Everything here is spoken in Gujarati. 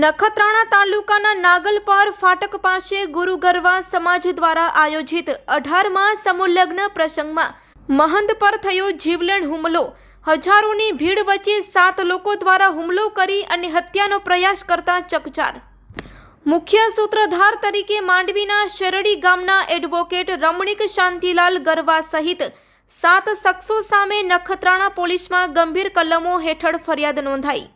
નખત્રાણા તાલુકાના નાગલપાર ફાટક પાસે ગુરુ ગરવા સમાજ દ્વારા આયોજિત 18મા સમૂહલગ્ન પ્રસંગમાં મહંત પર થયો જીવલેણ હુમલો। હજારોની ભીડ વચ્ચે 7 લોકો દ્વારા હુમલો કરી અને હત્યાનો પ્રયાસ કરતા ચકચાર। મુખ્ય સૂત્રધાર તરીકે માંડવીના શેરડી ગામના એડવોકેટ રમણીક શાંતિલાલ ગરવા સહિત 7 શખ્સો સામે નખત્રાણા પોલીસમાં ગંભીર કલમો હેઠળ ફરિયાદ નોંધાઈ।